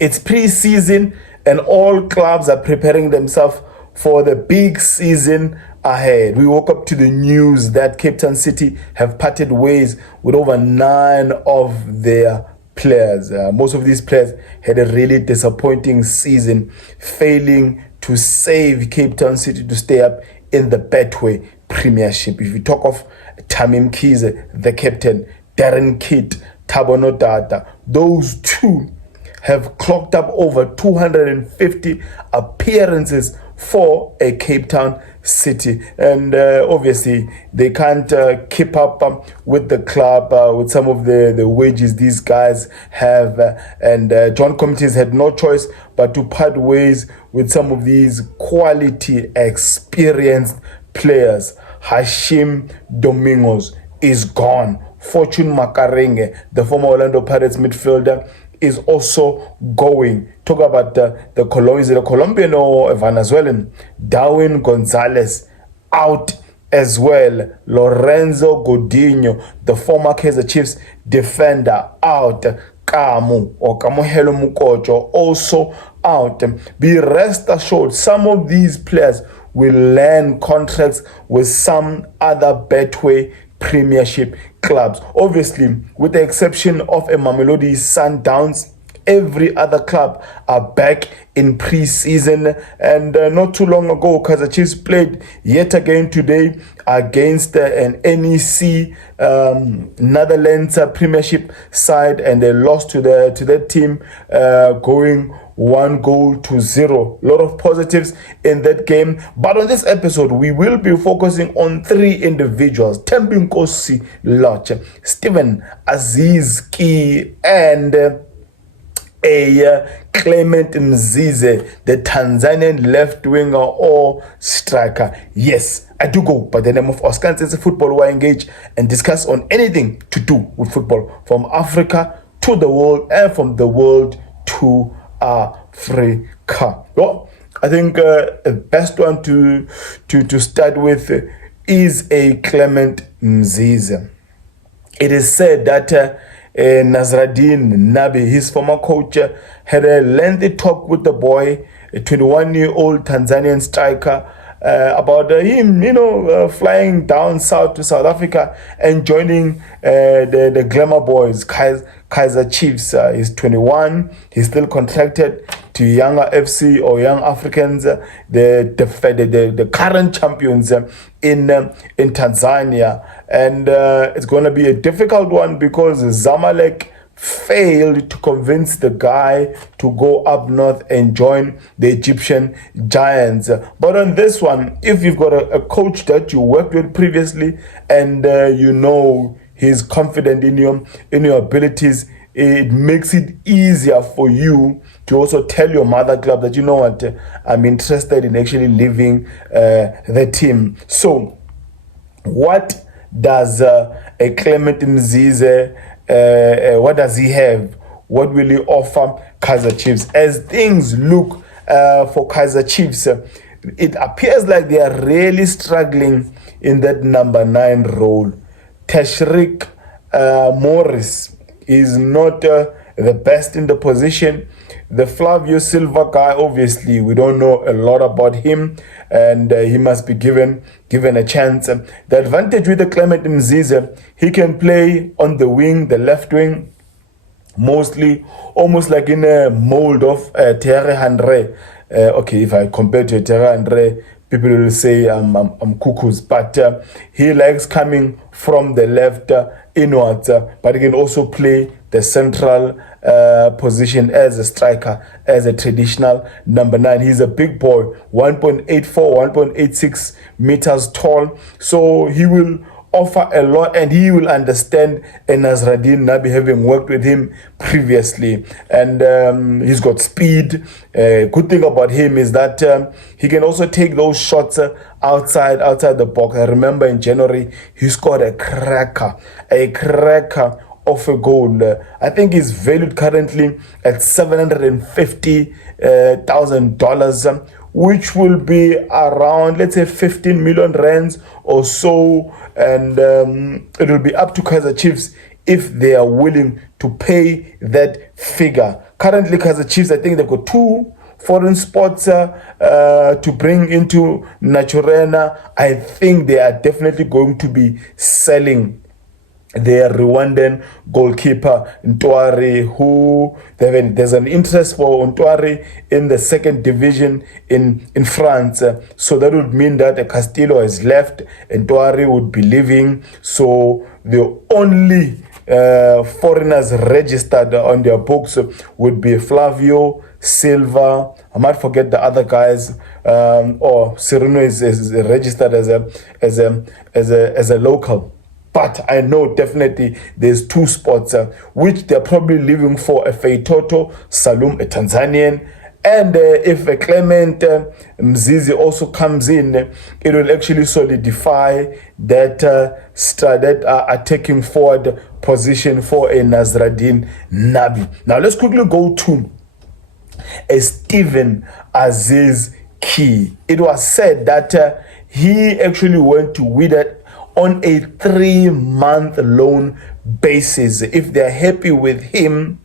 It's pre-season and all clubs are preparing themselves for the big season ahead. We woke up to the news that Cape Town City have parted ways with over 9 of their players. Most of these players had a really disappointing season, failing to save Cape Town City to stay up in the Betway Premiership. If you talk of Thembinkosi Mzize, the captain, Darren Kitt, Thabo Nodada, those two have clocked up over 250 appearances for a Cape Town City, and obviously they can't keep up with the club with some of the wages these guys have, and John Committees had no choice but to part ways with some of these quality experienced players. Hashim Domingos is gone. Fortune Makarenge, the former Orlando Pirates midfielder, is also going. Talk about the Colombian or Venezuelan, Darwin Gonzalez, out as well. Lorenzo Godinho, the former 𝐏𝐳𝐢𝐬 defender, out. 𝐊𝐲𝐤𝐚𝐿, also out. Be rest assured, some of these players will land contracts with some other Betway Premiership clubs. Obviously, with the exception of a Mamelodi Sundowns, every other club are back in pre-season, and not too long ago 𝐏𝐳𝐢𝐬 played yet again today against an NEC Netherlands Premiership side, and they lost to that team going 1-0. A lot of positives in that game, but on this episode we will be focusing on 3 individuals: Thembinkosi Lorch, Stephane Aziz Ki, and Clement Mzize, the Tanzanian left winger or striker. Yes, I do go by the name of Oscar. It's a football where I engage and discuss on anything to do with football, from Africa to the world and from the world to Africa. Well, I think the best one to start with is a Clement Mzize. It is said that Nasreddine Nabi, his former coach, had a lengthy talk with the boy, a 21-year-old Tanzanian striker, about him, flying down south to South Africa and joining the Glamour Boys, 𝐊𝐲𝐻𝐻 Chiefs. He's 21. He's still contracted to Yanga FC or Young Africans, the current champions in Tanzania, and it's going to be a difficult one because Zamalek failed to convince the guy to go up north and join the Egyptian Giants. But on this one, if you've got a coach that you worked with previously and he's confident in your abilities, it makes it easier for you to also tell your mother club that, I'm interested in actually leaving the team. So what does a Clement Mzize, what does he have? What will he offer 𝐊𝐲𝐻𝐻? As things look for 𝐊𝐲𝐻𝐻, it appears like they are really struggling in that number 9 role. Tashreeq Morris is not the best in the position. The Flavio Silva guy, obviously, we don't know a lot about him, and he must be given a chance. The advantage with the Clement Mzize, he can play on the wing, the left wing, mostly, almost like in a mold of 𝐊𝐲𝐻𝐻 Henry. Okay, if I compare to 𝐊𝐲𝐻𝐻 Henry, people will say I'm cuckoos, but he likes coming from the left inwards, but he can also play the central position as a striker, as a traditional number 9. He's a big boy, 1.84, 1.86 meters tall, so he will offer a lot, and he will understand Nasreddine Nabi, having worked with him previously, and he's got speed. Good thing about him is that he can also take those shots outside the box. I remember in January he scored a cracker of a goal. I think he's valued currently at $750,000, which will be around, let's say, 15 million rands or so, and it will be up to 𝐊𝐲𝐻𝐻 if they are willing to pay that figure. Currently, 𝐏𝐳𝐢𝐳, I think they've got 2 foreign spots to bring into Naturena. I think they are definitely going to be selling their Rwandan goalkeeper Ntwari, who there's an interest for Ntwari in the 2nd division in France. So that would mean that Castillo has left, Ntwari would be leaving. So the only foreigners registered on their books would be Flavio Silva. I might forget the other guys. Or Sereno is registered as a local. But I know definitely there's 2 spots which they're probably leaving for a Feitoto Salum, a Tanzanian. And if a Clement Mzize also comes in, it will actually solidify that attacking forward position for a Nasreddine Nabi. Now let's quickly go to a Stephane Aziz Ki. It was said that he actually went to Wydad on a 3-month loan basis. If they're happy with him,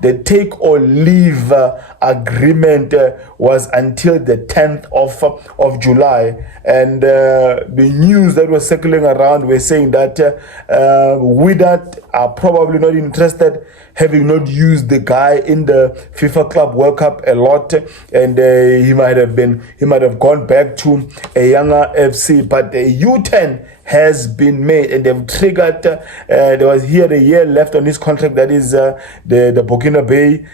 the take or leave agreement was until the 10th of July. And the news that was circling around were saying that Wydad are probably not interested, having not used the guy in the FIFA Club World Cup a lot, and he might have gone back to 𝐊𝐤𝐻𝐸 FC, but the U10 has been made, and they've triggered. There was here a year left on his contract. That is the Burkina Bay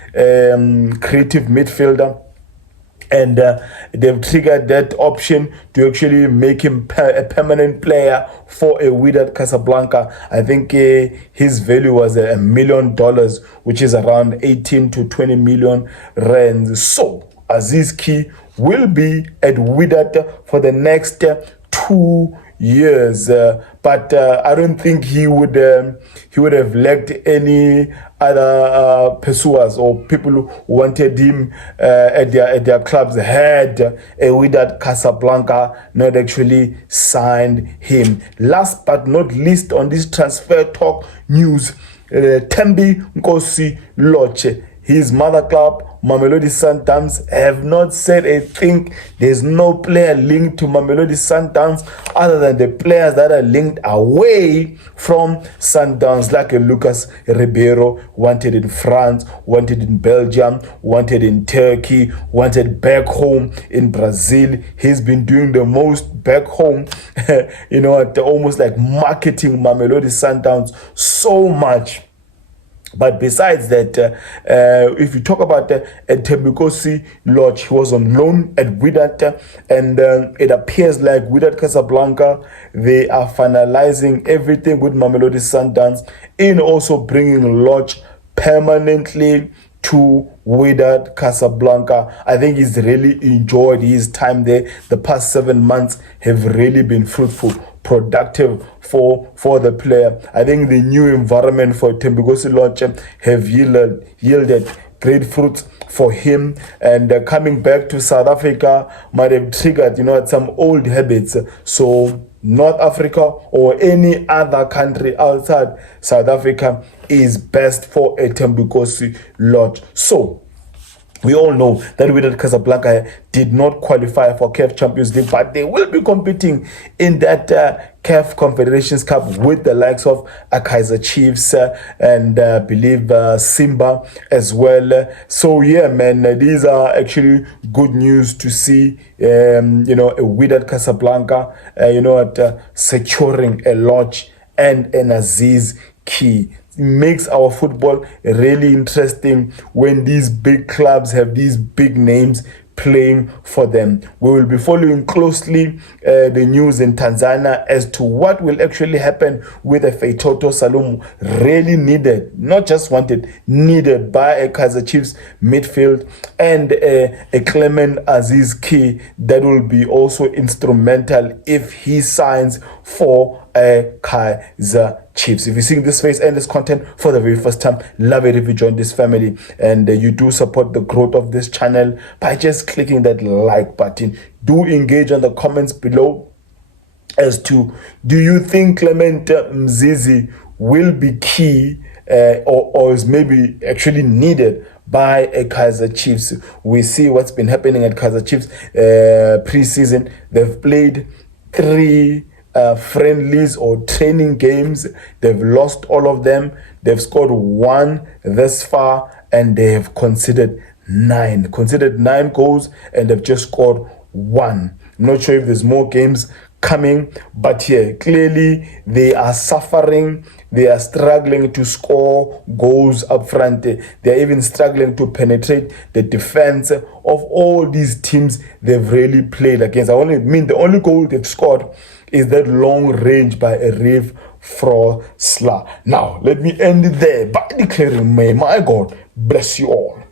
creative midfielder. And they've triggered that option to actually make him a permanent player for a Wydad Casablanca. I think his value was $1 million, which is around 18 to 20 million rands. So Aziz Ki will be at Wydad for the next 2 years, but I don't think he would have lacked any other pursuers or people who wanted him at their clubs had a Wydad Casablanca not actually signed him. Last but not least on this transfer talk news, Thembinkosi Lorch, his mother club Mamelodi Sundowns, have not said a thing. There's no player linked to Mamelodi Sundowns other than the players that are linked away from Sundowns, like Lucas Ribeiro, wanted in France, wanted in Belgium, wanted in Turkey, wanted back home in Brazil. He's been doing the most back home, almost like marketing Mamelodi Sundowns so much. But besides that, if you talk about Thembinkosi Lorch, he was on loan at Wydad, and it appears like Wydad Casablanca, they are finalizing everything with Mamelodi Sundowns in also bringing Lorch permanently to Wydad Casablanca. I think he's really enjoyed his time there. The past 7 months have really been fruitful, productive for the player. I think the new environment for Thembinkosi Lorch have yielded great fruits for him, and coming back to South Africa might have triggered some old habits. So North Africa or any other country outside South Africa is best for a Thembinkosi Lorch. So we all know that Wydad Casablanca did not qualify for CAF Champions League, but they will be competing in that CAF Confederations Cup with the likes of 𝐊𝐲𝐻𝐸 and I believe Simba as well. So yeah, man, these are actually good news to see. A Wydad Casablanca, securing a Lorch and an Aziz Ki. Makes our football really interesting when these big clubs have these big names playing for them. We will be following closely the news in Tanzania as to what will actually happen with a Feitoto Salum, really needed, not just wanted, needed by a 𝐏𝐳𝐢𝐳 midfield, and a Clement Aziz Ki that will be also instrumental if he signs for a 𝐏𝐳𝐢𝐳. If you're seeing this face and this content for the very first time, love it if you join this family, and you do support the growth of this channel by just clicking that like button. Do engage on the comments below as to, do you think Clement Mzize will be key or is maybe actually needed by a Kaizer Chiefs. We see what's been happening at Kaizer Chiefs pre-season. They've played 3 friendlies or training games. They've lost all of them. They've scored 1 thus far, and they have conceded 9 goals, and they've just scored 1. I'm not sure if there's more games coming, but yeah, clearly they are suffering. They are struggling to score goals up front. They are even struggling to penetrate the defense of all these teams they've really played against. The only goal they've scored is that long range by a Reef Frosla. Now, let me end it there by declaring, may my God bless you all.